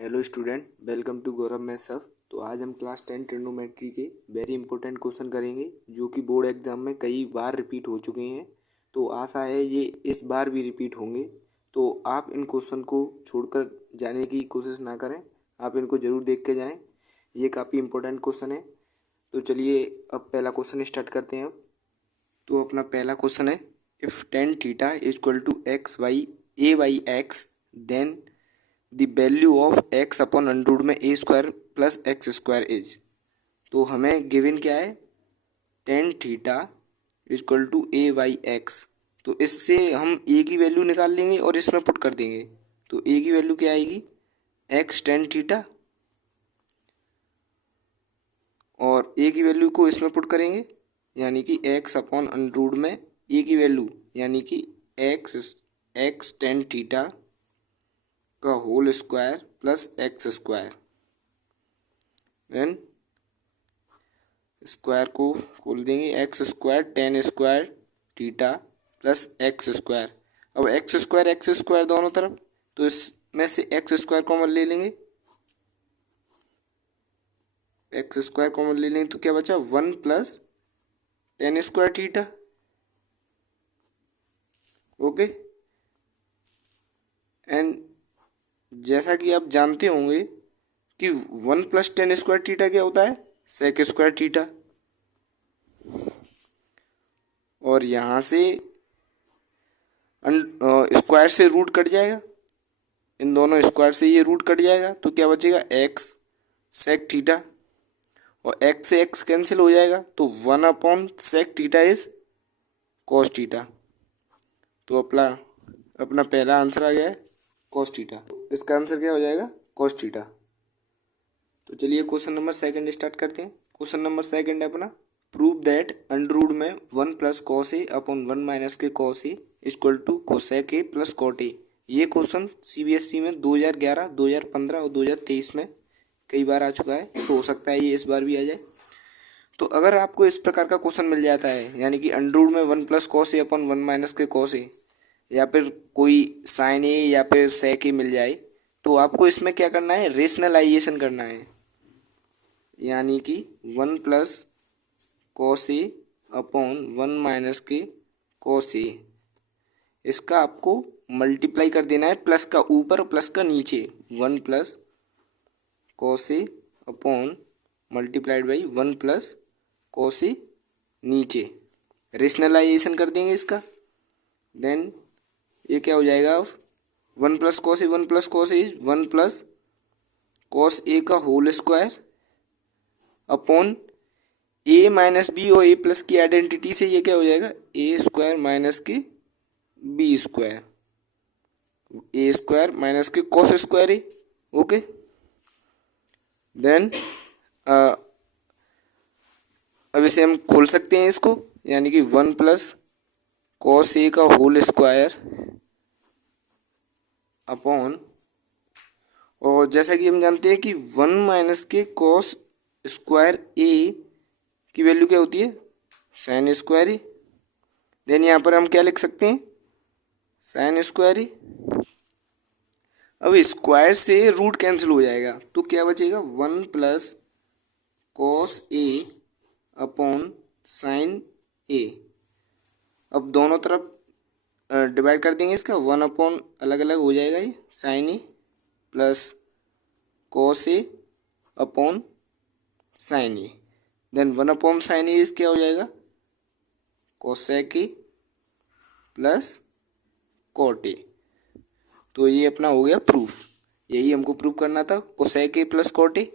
Hello student, welcome to Gaurav math sir. तो आज हम क्लास 10 ट्रिग्नोमेट्री के वेरी इंपॉर्टेंट क्वेश्चन करेंगे जो कि बोर्ड एग्जाम में कई बार रिपीट हो चुके हैं। तो आशा है ये इस बार भी रिपीट होंगे। तो आप इन क्वेश्चन को छोड़कर जाने की कोशिश ना करें, आप इनको ज़रूर देख के जाएँ। ये काफ़ी इंपॉर्टेंट क्वेश्चन है। तो चलिए अब पहला क्वेश्चन स्टार्ट करते हैं। तो अपना पहला क्वेश्चन है, if tan theta is equal to x y a y x then the value of x upon under में a square plus x square is. तो हमें गिवन क्या है, tan theta equal to a y x. तो इससे हम ए की value निकाल लेंगे और इसमें पुट कर देंगे। तो ए की वैल्यू क्या आएगी, एक्स टेन थीटा, और ए की वैल्यू को इसमें पुट करेंगे यानी कि एक्स अपॉन अंडर में ए की वैल्यू यानी कि एक्स टेन थीटा का whole square plus x square. Then square को खोल देंगे, x square tan square theta plus x square. अब एक्स स्क्वायर दोनों तरफ, तो इसमें से एक्स स्क्वायर कॉमन ले लेंगे, एक्स स्क्वायर कॉमन ले लेंगे तो क्या बचा, one plus ten square theta. Okay, and जैसा कि आप जानते होंगे कि one plus ten square theta क्या होता है, सेक स्क्वायर थीटा। और यहाँ से स्क्वायर से रूट कट जाएगा, इन दोनों स्क्वायर से ये रूट कट जाएगा तो क्या बचेगा, एक्स सेक थीटा, और एक्स से एक्स कैंसिल हो जाएगा तो one upon sec theta is cos theta. तो अपना पहला आंसर आ गया है कॉस थीटा। इसका आंसर क्या हो जाएगा, कॉस थीटा। तो चलिए क्वेश्चन नंबर सेकंड स्टार्ट करते हैं। क्वेश्चन नंबर सेकंड है अपना, प्रूव दैट अंडर रूट में वन प्लस कॉस ए अपॉन वन माइनस के cos A equal to cosec A plus cot A. ये क्वेश्चन सीबीएसई में 2011, 2015 और 2023 में कई बार आ चुका है, तो हो सकता है ये इस बार भी आ जाए। तो अगर आपको इस प्रकार का क्वेश्चन मिल जाता है यानी कि अंडर रूट में वन प्लस कॉस ए अपॉन वन माइनस के कॉस ए, या फिर कोई साइन ए या फिर सेक ए मिल जाए, तो आपको इसमें क्या करना है, रेशनलाइजेशन करना है। यानी कि वन प्लस कॉस ए अपॉन वन माइनस के कॉस ए, इसका आपको मल्टीप्लाई कर देना है, प्लस का ऊपर और प्लस का नीचे। One plus cos A upon multiplied by one plus cos a नीचे, रेशनलाइजेशन कर देंगे इसका। देन ये क्या हो जाएगा, अब वन प्लस कॉस ए वन प्लस कॉस ए का whole square upon A minus B और ए प्लस की आइडेंटिटी से ये क्या हो जाएगा, ए स्क्वायर माइनस के बी स्क्वायर, ए स्क्वायर माइनस के कॉस स्क्वायर ए। ओके, देन अब इसे हम खोल सकते हैं इसको, यानी कि वन प्लस कॉस ए का होल स्क्वायर अपॉन, और जैसा कि हम जानते हैं कि वन माइनस के कॉस स्क्वायर ए की वैल्यू क्या होती है, साइन स्क्वायर ए। देन यहाँ पर हम क्या लिख सकते हैं, साइन स्क्वायर ए। अब स्क्वायर से रूट कैंसिल हो जाएगा तो क्या बचेगा, वन प्लस कॉस ए अपॉन साइन ए। अब दोनों तरफ डिवाइड कर देंगे इसका, वन अपॉन अलग अलग हो जाएगा ये sine A plus cos A upon sine A. Then one upon sine A क्या हो जाएगा, cosec A plus cot A. तो ये अपना हो गया प्रूफ, यही हमको प्रूफ करना था, cosec A plus cot A.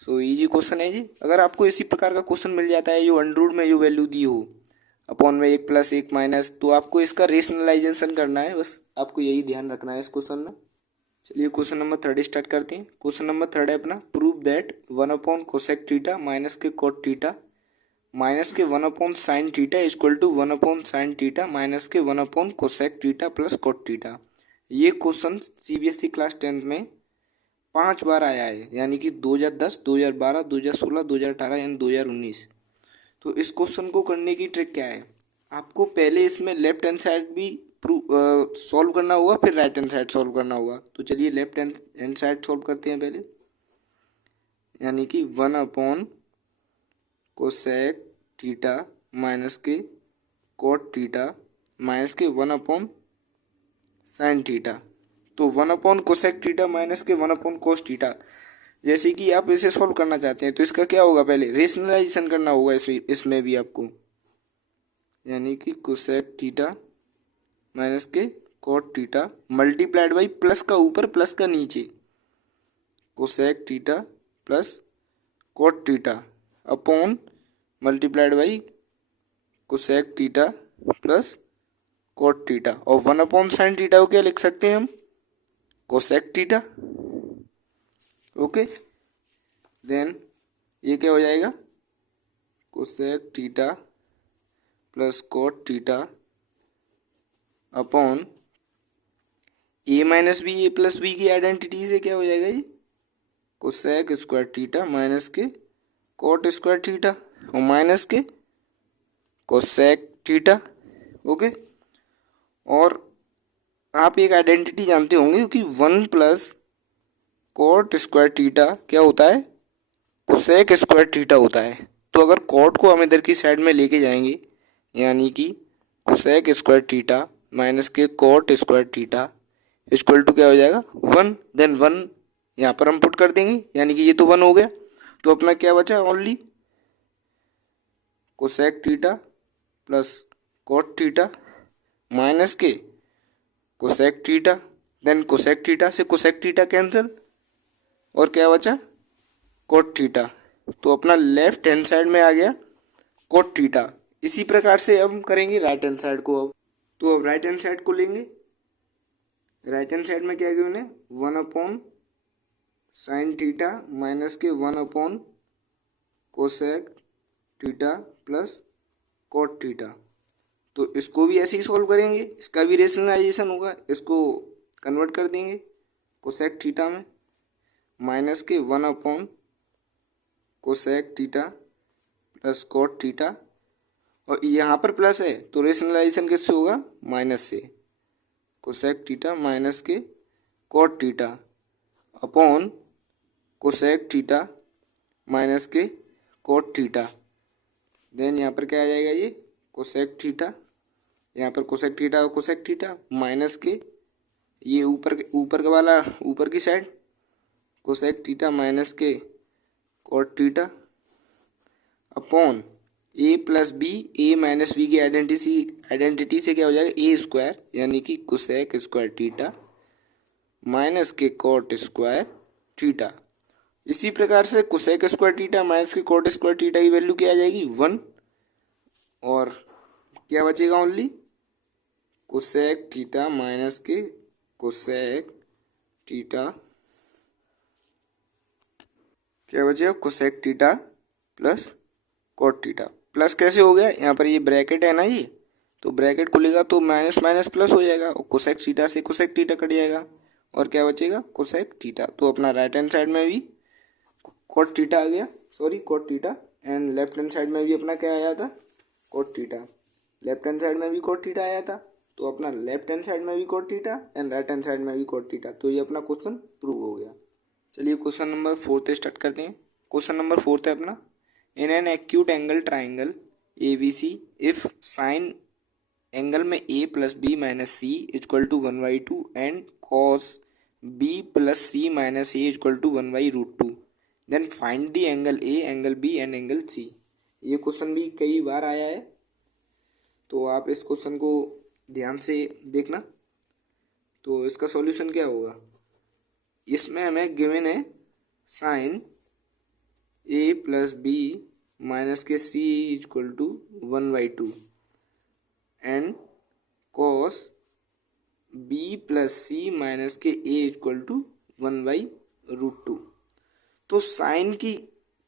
So easy question है जी। अगर आपको इसी प्रकार का क्वेश्चन मिल जाता है जो अंडर रूट में जो वैल्यू दी हो, अपॉन में एक प्लस एक माइनस, तो आपको इसका रेशनलाइजेशन करना है, बस आपको यही ध्यान रखना है इस क्वेश्चन में। चलिए क्वेश्चन नंबर थर्ड स्टार्ट करते हैं। क्वेश्चन नंबर थर्ड है अपना, prove that one upon cosec theta minus के कॉट थीटा माइनस के one upon sine theta equal to one upon sine theta minus के one upon cosec theta plus cot theta. ये question CBSE class 10 में 5 बार आया है, यानी कि 2010, 2012, 2016, 2018 and 2019। तो इस क्वेश्चन को करने की ट्रिक क्या है, आपको पहले इसमें लेफ्ट हैंड साइड भी सॉल्व करना होगा, फिर राइट हैंड साइड सॉल्व करना होगा। तो चलिए लेफ्ट हैंड साइड सॉल्व करते हैं पहले, यानी कि 1 कोसेक थीटा माइनस के कोट थीटा माइनस के 1 साइन थीटा। तो 1 कोसेक थीटा माइनस के 1 कोस थीटा, जैसे कि आप इसे सॉल्व करना चाहते हैं तो इसका क्या होगा, पहले रेशनलाइजेशन करना होगा इसमें भी आपको, यानी कि कोसेक थीटा माइनस के cot theta multiplied by plus का ऊपर प्लस का नीचे, cosec theta plus cot theta upon multiplied by cosec theta plus cot theta, और 1 साइन थीटा को क्या लिख सकते हैं हम, कोसेक थीटा। ओके, देन ये क्या हो जाएगा, cosec theta plus cot theta upon A minus B, A plus B की आइडेंटिटी से क्या हो जाएगा ये, कोसेक स्क्वायर थीटा माइनस के कोट स्क्वायर थीटा और माइनस के कोसेक थीटा। ओके, और आप एक आइडेंटिटी जानते होंगे क्योंकि 1 प्लस कोट स्क्वायर थीटा क्या होता है, कोसेक स्क्वायर थीटा होता है। तो अगर कोट को हम इधर की साइड में लेके जाएंगे, यानी कि कोसेक स्क्वायर थीटा माइनस के cot square theta equal to क्या हो जाएगा 1, देन 1 यहाँ पर हम पुट कर देंगे, यानी कि ये तो 1 हो गया। तो अपना क्या बचा, only cosec theta plus cot theta minus के cosec theta, then cosec theta से कोसेक थीटा कैंसिल, और क्या बचा कोट थीटा। तो अपना लेफ्ट हैंड साइड में आ गया कोट थीटा। इसी प्रकार से अब हम करेंगे राइट हैंड साइड को। अब तो अब राइट हैंड साइड को लेंगे, राइट हैंड साइड में क्या गिवन है, 1 साइन थीटा माइनस के 1 cosec theta plus cot theta. तो इसको भी ऐसे ही सॉल्व करेंगे, इसका भी रेशनलाइजेशन होगा, इसको कन्वर्ट कर देंगे कोसेक थीटा में, माइनस के 1 cosec theta plus cot theta, और यहाँ पर प्लस है तो रेशनलाइजेशन किससे होगा, माइनस से, कोसेक थीटा माइनस के coat theta upon cosec theta minus के कोट थीटा। देन यहाँ पर क्या आ जाएगा, ये कोसेक थीटा, यहाँ पर कोसेक थीटा और कोसेक थीटा माइनस के ये ऊपर का वाला ऊपर की साइड कोसेक थीटा माइनस के कोट थीटा अपॉन ए प्लस बी, ए माइनस बी की आइडेंटिटी से क्या हो जाएगा ए स्क्वायर, यानी कि कोसेक स्क्वायर थीटा माइनस के कोट स्क्वायर थीटा। इसी प्रकार से कोसेक स्क्वायर थीटा माइनस के कोट स्क्वायर थीटा की वैल्यू क्या आ जाएगी 1, और क्या बचेगा ओनली कोसेक थीटा माइनस के कोसेक थीटा, क्या बचेगा cosec theta plus cot theta. Plus कैसे हो गया, यहाँ पर ये ब्रैकेट है ना, ये तो ब्रैकेट खुलेगा तो माइनस माइनस प्लस हो जाएगा, और कोसेक थीटा से कोसेक थीटा कट जाएगा, और क्या बचेगा कोसेक थीटा। तो अपना राइट हैंड साइड में भी कोट थीटा आ गया, sorry cot theta, and left hand side में भी अपना क्या आया था cot theta, left hand side में भी कोट थीटा आया था। तो अपना लेफ्ट हैंड साइड में भी cot theta and right hand side में भी कोट थीटा। तो ये अपना क्वेश्चन प्रूव हो गया। चलिए क्वेश्चन नंबर 4 स्टार्ट करते हैं। क्वेश्चन नंबर 4 है अपना, in an acute angle triangle ABC if sine angle में A plus B minus C equal to 1/2 and cos B plus C minus A equal to 1/√2, then find the angle A, angle B and angle C। ये question भी कई बार आया है, तो आप इस question को ध्यान से देखना। तो इसका सॉल्यूशन क्या होगा, इसमें हमें गिवन है sine A plus B minus के C equal to 1/2 and cos B plus C minus के A इक्वल टू 1/√2। तो साइन की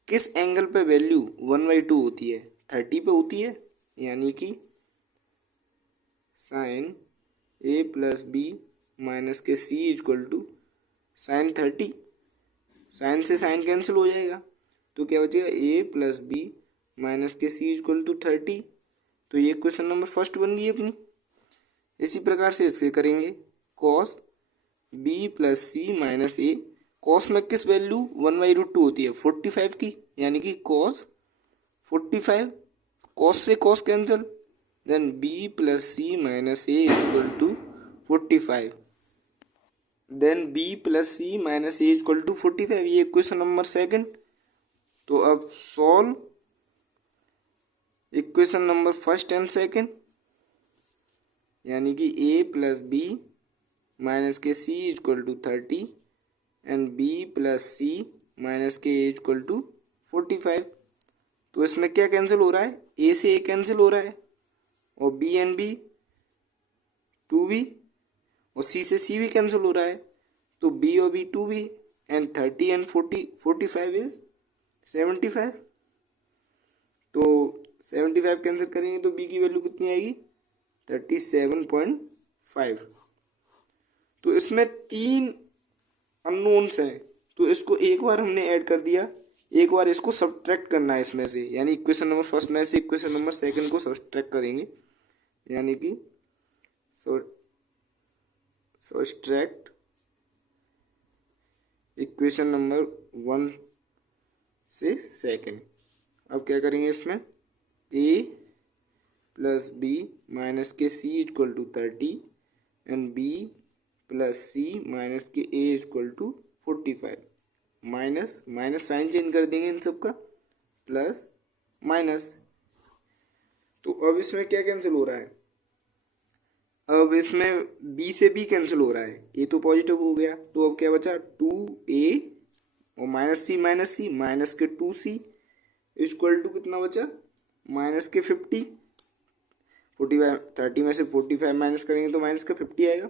किस एंगल पे वैल्यू 1/2 होती है, 30 पे होती है, यानी कि sine A plus B minus के C equal to sine 30, sine से साइन कैंसिल हो जाएगा, तो क्या बचेगा A प्लस बी माइनस के C इक्वल टू 30। तो ये क्वेश्चन नंबर फर्स्ट बन गई अपनी। इसी प्रकार से इसके करेंगे cos B plus C minus ए। कॉस में किस वैल्यू 1/√2 होती है 45 की, यानी कि कॉस 45, कॉस से cos cancel, then B plus C minus A equal to 45, then B plus C minus A equal to 45। ये इक्वेशन नंबर सेकंड। तो अब solve equation number first and second, यानी कि ए प्लस बी माइनस के C equal to 30 and B plus C minus के A equal to 45। तो इसमें क्या कैंसिल हो रहा है, ए से ए कैंसिल हो रहा है, और बी एंड बी 2b, और सी से सी भी कैंसिल हो रहा है, तो बी और B 2b, and 30 and 45 is 75। तो 75 कैंसिल करेंगे तो बी की वैल्यू कितनी आएगी 37.5। तो इसमें 3 अननोन्स हैं, तो इसको एक बार हमने ऐड कर दिया, एक बार इसको सब्ट्रैक्ट करना है इसमें से, यानी इक्वेशन नंबर फर्स्ट में से इक्वेशन नंबर सेकंड को सब्ट्रैक्ट करेंगे, यानी कि सब्ट्रैक्ट इक्वेशन नंबर 1 से सेकंड। अब क्या करेंगे इसमें a प्लस बी माइनस के C equal to 30 and B plus C minus के A equal to 45। Minus minus sine change कर देंगे इन सब का, प्लस माइनस। तो अब इसमें क्या कैंसिल हो रहा है, अब इसमें b से b कैंसिल हो रहा है, a तो पॉजिटिव हो गया, तो अब क्या बचा 2a और माइनस सी माइनस के 2c इक्वल टू कितना बचा माइनस के 50। 45 30 में से 45 माइनस करेंगे तो माइनस का 50 आएगा।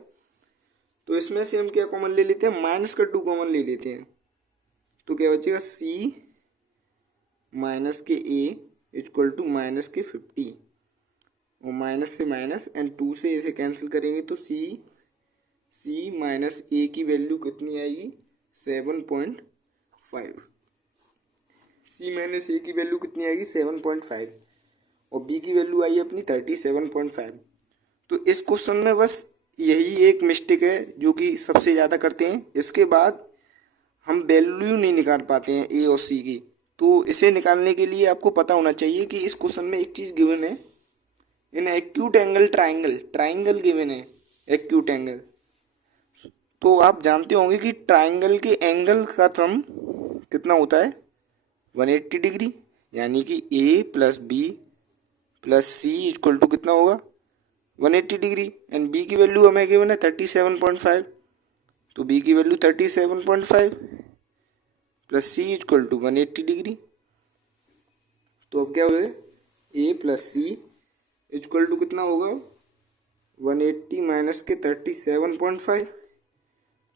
तो इसमें से हम क्या कॉमन ले लेते हैं, माइनस का 2 कॉमन ले लेते हैं, तो क्या बचेगा c माइनस के a इक्वल टू माइनस के 50, और माइनस से माइनस एंड 2 से इसे कैंसिल करेंगे तो c माइनस a की वैल्यू कितनी आएगी 7.5। c माइनस a की वैल्यू कितनी आएगी 7.5, और b की वैल्यू आई अपनी 37.5। तो इस क्वेश्चन में बस यही एक मिस्टेक है जो कि सबसे ज़्यादा करते हैं, इसके बाद हम वैल्यू नहीं निकाल पाते हैं a और c की। तो इसे निकालने के लिए आपको पता होना चाहिए कि इस क्वेश्चन में एक चीज़ गिवन है, in acute angle triangle given है, एक्यूट एंगल। तो आप जानते होंगे कि ट्राइंगल के एंगल का सम कितना होता है 180 डिग्री, यानी कि a plus B plus C equal to कितना होगा 180 डिग्री, एंड b की वैल्यू हमें गिवन है 37.5, तो b की value 37.5 plus C equal to 180 degree. तो अब क्या हो गया a plus C equal to कितना होगा 180 माइनस के 37.5,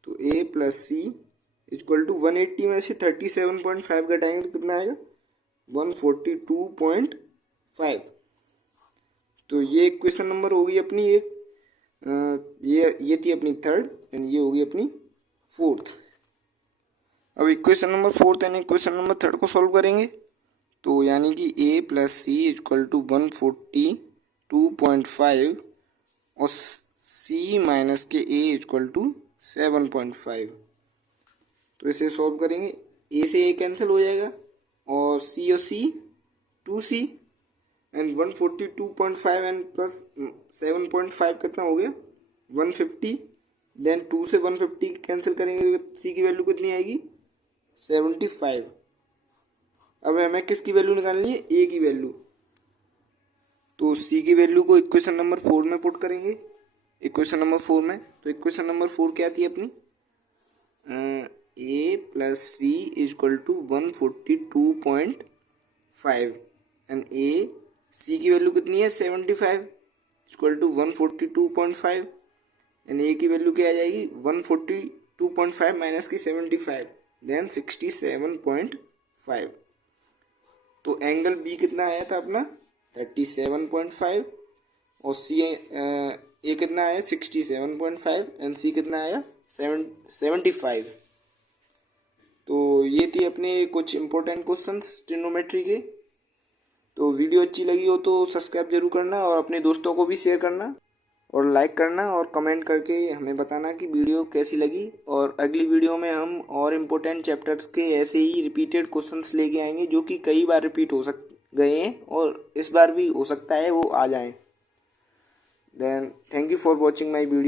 तो a plus C equal to 180 में से 37.5 घटाएंगे तो कितना आएगा 142.5। तो ये इक्वेशन नंबर होगी अपनी एक, ये थी अपनी थर्ड एंड ये होगी अपनी फोर्थ। अब इक्वेशन नंबर फोर्थ यानी इक्वेशन नंबर थर्ड को सॉल्व करेंगे, तो यानी कि a plus C equal to 142.5 और c माइनस के a इक्वल टू 7.5। तो इसे सॉल्व करेंगे, a से a कैंसिल हो जाएगा और c 2c and 142.5 and plus 7.5 कितना हो गया 150, देन 2 से 150 कैंसिल करेंगे तो c की वैल्यू कितनी आएगी 75। अब हमें किसकी वैल्यू निकालनी है a की वैल्यू, तो c की वैल्यू को इक्वेशन नंबर 4 में पुट करेंगे, इक्वेशन नंबर 4 में। तो इक्वेशन नंबर 4 क्या थी अपनी a plus C equal to 142.5 and a c की वैल्यू कितनी है 75 इक्वल टू 142.5 एंड a की वैल्यू क्या आ जाएगी 142.5 माइनस की 75 देन 67.5। तो एंगल b कितना आया था अपना 37.5 और c a कितना आया 67.5 एंड c कितना आया 75। तो ये थी अपने कुछ इम्पोर्टेंट क्वेश्चंस ट्रिग्नोमेट्री के। तो वीडियो अच्छी लगी हो तो सब्सक्राइब जरूर करना और अपने दोस्तों को भी शेयर करना। और लाइक करना और कमेंट करके हमें बताना कि वीडियो कैसी लगी। और अगली वीडियो में हम और इम्पोर्टेंट चैप्टर्स के ऐसे ही रिपीटेड क्वेश्चंस लेके आएंगे जो कि कई बार रिपीट हो गए हैं और इस बार भी हो सकता है वो आ जाएं। Then thank you for watching my video.